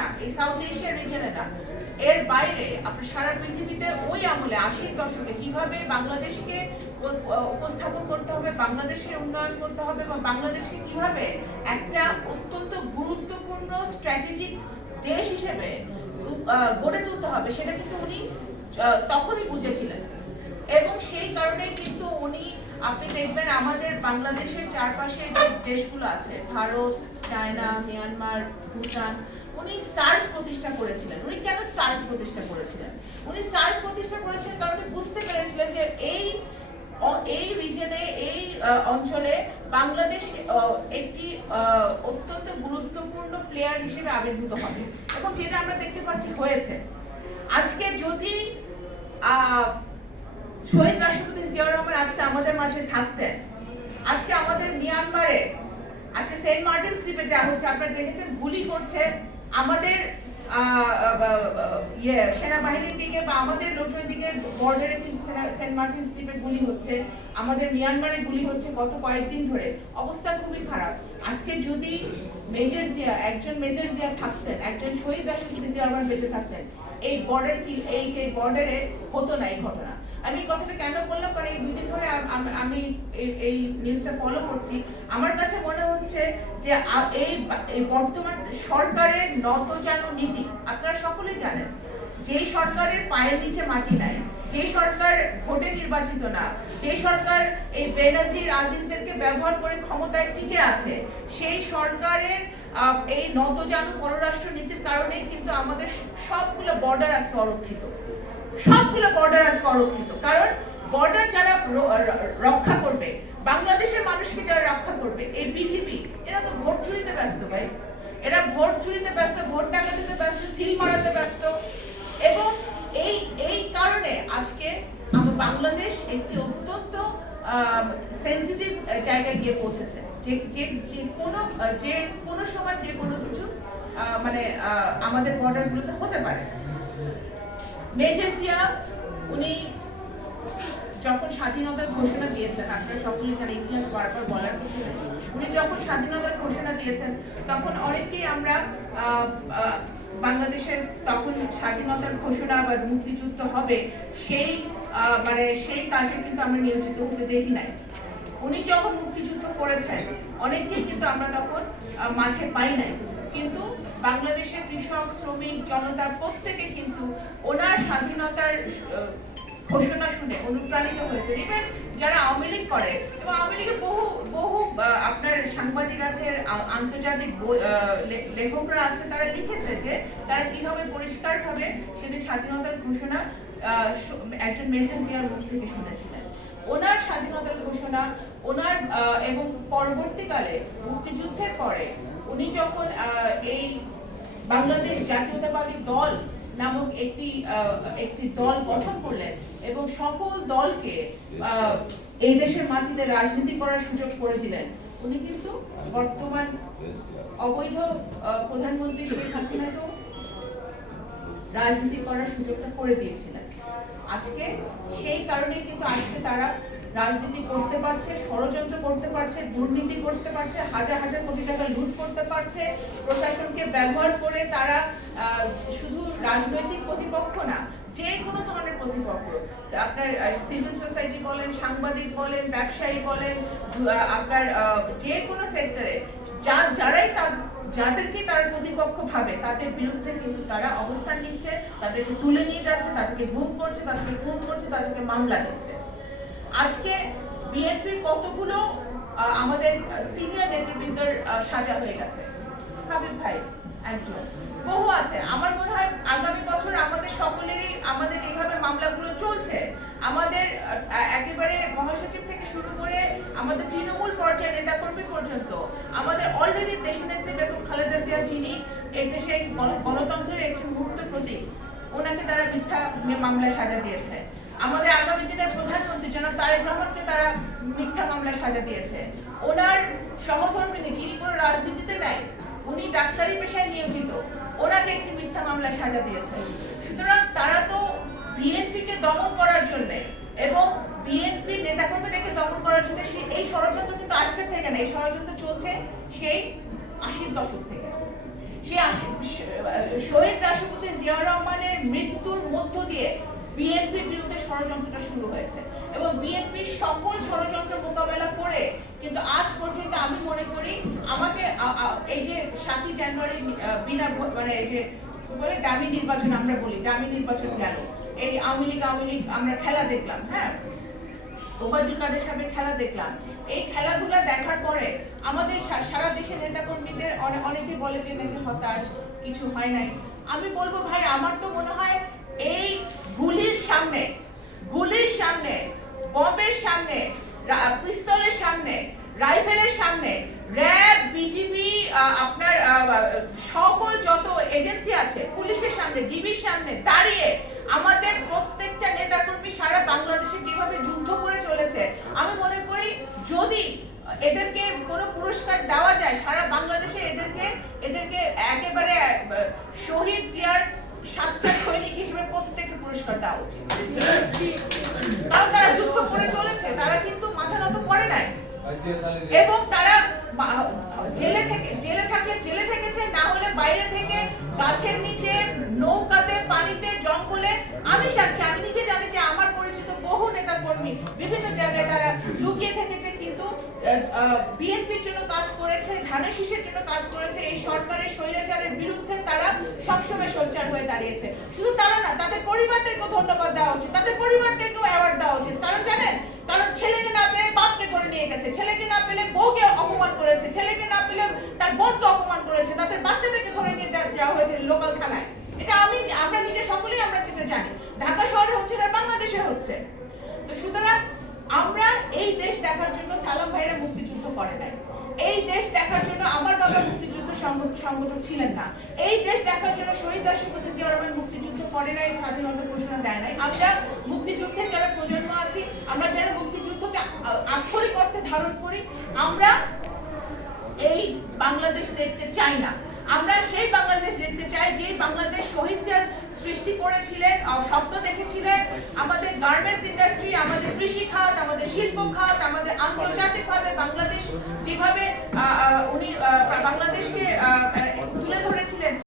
না, এই সাউথ এশিয়ার রিজনে না, এর বাইরে আপনি সারা পৃথিবীতে ওই আমলে 80-র দশকে কিভাবে বাংলাদেশকে উপস্থাপন করতে হবে, বাংলাদেশের উন্নয়ন করতে হবে এবং বাংলাদেশকে কিভাবে একটা অত্যন্ত গুরুত্বপূর্ণ স্ট্র্যাটেজিক দেশ হিসেবে গড়ে তুলতে হবে, সেটা কিন্তু উনি তখনই বুঝেছিলেন। এবং সেই কারণে কিন্তু উনি, আপনি দেখবেন আমাদের বাংলাদেশের চারপাশে যে দেশগুলো আছে, ভারত, চায়না, মিয়ানমার, ভুটান, উনি সার্ক প্রতিষ্ঠা করেছিলেন। উনি কেন সার্ক প্রতিষ্ঠা করেছিলেন? উনি সার্ক প্রতিষ্ঠা করেছিলেন কারণ উনি বুঝতে পেরেছিলেন যে এই রিজনে, এই অঞ্চলে বাংলাদেশ একটি অত্যন্ত গুরুত্বপূর্ণ প্লেয়ার হিসেবে আবির্ভূত হবে এবং যেটা আমরা দেখতে পাচ্ছি হয়েছে। আজকে যদি শহীদ রাষ্ট্রপতি জিয়াউর রহমান আজকে আমাদের মাঝে থাকতেন, আজকে আমাদের মিয়ানমারে আজকে সেন্ট মার্টিনস দ্বীপে যা হচ্ছে আপনারা দেখেছেন, গুলি করছে আমাদের সেনাবাহিনীর দিকে বা আমাদের লোকজনের দিকে, বর্ডারে কিন্তু সেন্ট মার্টিনস দ্বীপে গুলি হচ্ছে, আমাদের মিয়ানমারে গুলি হচ্ছে গত কয়েকদিন ধরে। অবস্থা খুবই খারাপ। আজকে যদি মেজর জিয়া, একজন মেজর জিয়া থাকতেন, একজন শহীদ রাষ্ট্রপতি জিয়া রহমান বেঁচে থাকতেন, এই বর্ডার কি, এই যে বর্ডারে হতো না এই ঘটনা। আমি এই কথাটা কেন বললাম, কারণ এই 2 দিন ধরে আমি এই নিউজটা ফলো করছি। আমার কাছে মনে হচ্ছে যে এই বর্তমান সরকারের নতজানু নীতি, আপনারা সকলেই জানেন, যে সরকারের পায়ের নিচে মাটি নাই, যে সরকার ভোটে নির্বাচিত না, যে সরকার এই বেনাজির আজিজদেরকে ব্যবহার করে ক্ষমতায় টিকে আছে, সেই সরকারের এই নতজানু পররাষ্ট্র নীতির কারণে কিন্তু আমাদের সবগুলো বর্ডার আজকে অরক্ষিত। সবগুলো বর্ডার আজকে অরক্ষিত, কারণ বর্ডার যারা রক্ষা করবে, বাংলাদেশের মানুষকে যারা রক্ষা করবে, এই বিজেপি, এরা তো ভোট চুরিতে ব্যস্ত ভাই। এরা ভোট চুরিতে ব্যস্ত, ভোট ডাকাতিতে ব্যস্ত, সিল মারাতে ব্যস্ত। এবং এই কারণে আজকে আমার বাংলাদেশ একটি অত্যন্ত সেনসিটিভ জায়গায় গিয়ে পৌঁছেছে, যে কোনো সময় যে কোনো কিছু মানে আমাদের বর্ডারগুলোতে হতে পারে। মেজর জিয়া উনি যখন স্বাধীনতার ঘোষণা দিয়েছেন, আপনারা সকলেই জানেন, ইতিহাস বারবার বলার কিছু নেই, উনি যখন স্বাধীনতার ঘোষণা দিয়েছেন তখন অনেকেই আমরা বাংলাদেশের তখন স্বাধীনতার ঘোষণা বা মুক্তিযুদ্ধ হবে সেই কাজে কিন্তু আমরা নিয়োজিত হতে দেখি নাই। উনি যখন মুক্তিযুদ্ধ করেছেন অনেকেই কিন্তু আমরা তখন মাঠে পাই নাই, কিন্তু বাংলাদেশের কৃষক, শ্রমিক, জনতা প্রত্যেকে কিন্তু ওনার স্বাধীনতার ঘোষণা শুনে অনুপ্রাণিত হয়েছে। ইভেন যারা আওয়ামী লীগ করে, এবং আওয়ামী লীগের বহু আপনার সাংবাদিক আছে, আন্তর্জাতিক লেখকরা আছে, তারা লিখেছে যে তারা কিভাবে পরিষ্কারভাবে সেদিন স্বাধীনতার ঘোষণা একজন মেজর জিয়ার মুখ থেকে শুনেছিলেন। ওনার স্বাধীনতার ঘোষণা, ওনার এবং পরবর্তীকালে মুক্তিযুদ্ধের পরে উনি যখন এই বাংলাদেশ জাতীয়তাবাদী দল নামক একটি দল গঠন করলেন এবং সকল দলকে এই দেশের মাটিতে রাজনীতি করার সুযোগ করে দিলেন, উনি কিন্তু বর্তমান অবৈধ প্রধানমন্ত্রী শেখ হাসিনাকেও রাজনীতি করার সুযোগটা করে দিয়েছিলেন। আজকে সেই কারণে কিন্তু আজকে তারা রাজনীতি করতে পারছে, ষড়যন্ত্র করতে পারছে, দুর্নীতি করতে পারছে, হাজার হাজার কোটি টাকা লুট করতে পারছে, প্রশাসনকে ব্যবহার করে তারা শুধু রাজনৈতিক প্রতিপক্ষ না, যে কোনো ধরনের প্রতিপক্ষ, আপনার সিভিল সোসাইটি বলেন, সাংবাদিক বলেন, ব্যবসায়ী বলেন, আপনার যে কোনো সেক্টরে যাদেরকে তারা প্রতিপক্ষ ভাবে তাদের বিরুদ্ধে কিন্তু তারা অবস্থান নিচ্ছে, তাদেরকে তুলে নিয়ে যাচ্ছে, তাদেরকে গুম করছে, তাদেরকে খুন করছে, তাদেরকে মামলা দিচ্ছে। আজকে বিএনপির কতগুলো আমাদের সিনিয়র নেতৃবৃন্দের সাজা হয়ে গেছে, হাবিব ভাই একজন, বহু আছে। আমার মনে হয় আগামী বছর আমাদের সকলেরই, আমাদের এইভাবে মামলাগুলো চলছে, আমাদের একেবারে মহাসচিব থেকে শুরু করে আমাদের তৃণমূল পর্যায়ে নেতাকর্মী পর্যন্ত, আমাদের অলরেডি দেশনেত্রী বেগম খালেদা জিয়া, যিনি এই দেশে গণতন্ত্রের একটি মুক্ত প্রতীক, ওনাকে তারা মিথ্যা মামলায় সাজা দিয়েছে। আমাদের আগামী দিনের প্রধানমন্ত্রী জনাব তারেক রহমানকে তারা মিথ্যা মামলায় সাজা দিয়েছে। ওনার সহধর্মিণী, যিনি কোনো রাজনীতিতে নাই, উনি ডাক্তারি পেশায় নিয়োজিত, ওনাকে একটি মিথ্যা মামলায় সাজা দিয়েছে। সুতরাং তারা তো বিএনপিকে দমন করার জন্য এবং বিএনপির নেতাকর্মীদেরকে দমন করার জন্য এই ষড়যন্ত্র কিন্তু আজকের থেকে না, এই ষড়যন্ত্র চলছে সেই 80-র দশক থেকে। সেই শহীদ রাষ্ট্রপতি জিয়াউর রহমানের মৃত্যুর মধ্য দিয়ে বিএনপির বিরুদ্ধে ষড়যন্ত্রটা শুরু হয়েছে এবং বিএনপির সকল ষড়যন্ত্র মোকাবেলা করে কিন্তু আজ পর্যন্ত আমি মনে করি আমাকে এই যে 7ই জানুয়ারি বিনা মানে এই যে বলে ডামি নির্বাচন আমরা বলি, ডামি নির্বাচন গেল, এই আওয়ামী লীগ আমরা খেলা দেখলাম, হ্যাঁ ওবায়দুল কাদের সাহেবের খেলা দেখলাম। এই খেলাধুলা দেখার পরে আমাদের সারা দেশের নেতাকর্মীদের অনেকে বলে যে নাকি হতাশ, কিছু হয় নাই। আমি বলবো ভাই আমার তো মনে হয় এই গুলির সামনে, বম্বের সামনে, পিস্তলের সামনে, রাইফেলের সামনে, র্যাব, বিজিবি, আপনার সকল যত এজেন্সি আছে, পুলিশের সামনে, ডিবির সামনে দাঁড়িয়ে আমাদের প্রত্যেকটা নেতাকর্মী সারা বাংলাদেশে যেভাবে যুদ্ধ করে চলেছে, আমি মনে করি যদি এদেরকে কোনো পুরস্কার দেওয়া যায় সারা বাংলাদেশে এদেরকে একেবারে শহীদ জিয়ার সাচ্চা সৈনিক হিসেবে প্রত্যেককে পুরস্কার দেওয়া উচিত। কারণ তারা যুদ্ধ করে চলেছে, তারা কিন্তু মাথা নত করে নাই এবং তারা জেলে থাকলে জেলে থেকেছে, না হলে বাইরে থেকে গাছের নিচে, নৌকাতে, পানিতে, জঙ্গলে। আমি সাক্ষী, আমি নিজে জানি যে আমার পরিচিত বহু নেতা কর্মী বিভিন্ন জায়গায় তারা লুকিয়ে থেকেছে, কিন্তু বিএনপির জন্য কাজ করেছে, ধানের শীষের জন্য কাজ করেছে, এই সরকারের স্বৈরাচারের বিরুদ্ধে তারা সবসময় সোচ্চার হয়ে দাঁড়িয়েছে। শুধু তারা না, তাদের পরিবারদেরকেও ধন্যবাদ দেওয়া উচিত, তাদের পরিবারদেরকেও অ্যাওয়ার্ড দেওয়া উচিত। কারণ জানেন, কারণ ছেলেকে না পেলে বাপকে ধরে নিয়ে গেছে, ছেলেকে না পেলে বউকে অপমান করেছে, ছেলেকে না পেলে তার বোনকে অপমান করেছে, তাদের বাচ্চাদেরকে ধরে নিয়ে যাওয়া হয়েছে লোকাল থানায়। এটা আমরা নিজে সকলেই আমরা যেটা জানি, ঢাকা শহরে হচ্ছে না, বাংলাদেশে হচ্ছে। তো সুতরাং আমরা এই দেশ দেখার জন্য সালাম ভাইরা মুক্তিযুদ্ধ করে নাই, এই দেশ দেখার জন্য আমার বাবা মুক্তিযুদ্ধ সংগঠন ছিলেন না, এই দেশ দেখার জন্য শহীদ রাষ্ট্রপতি জিয়াউর রহমান মুক্তিযুদ্ধ করে নাই, স্বাধীনতা ঘোষণা দেয় নাই। আমরা মুক্তিযুদ্ধের যারা প্রজন্ম আছি, আমরা যারা মুক্তিযুদ্ধকে আক্ষরিক অর্থে ধারণ করি, আমরা এই বাংলাদেশ দেখতে চাই না। আমরা সেই বাংলাদেশ দেখতে চাই যে বাংলাদেশ শহীদ জিয়া সৃষ্টি করেছিলেন, স্বপ্ন দেখেছিলেন। আমাদের গার্মেন্টস ইন্ডাস্ট্রি, আমাদের কৃষি খাত, আমাদের শিল্প খাত, আমাদের আন্তর্জাতিকভাবে বাংলাদেশ যেভাবে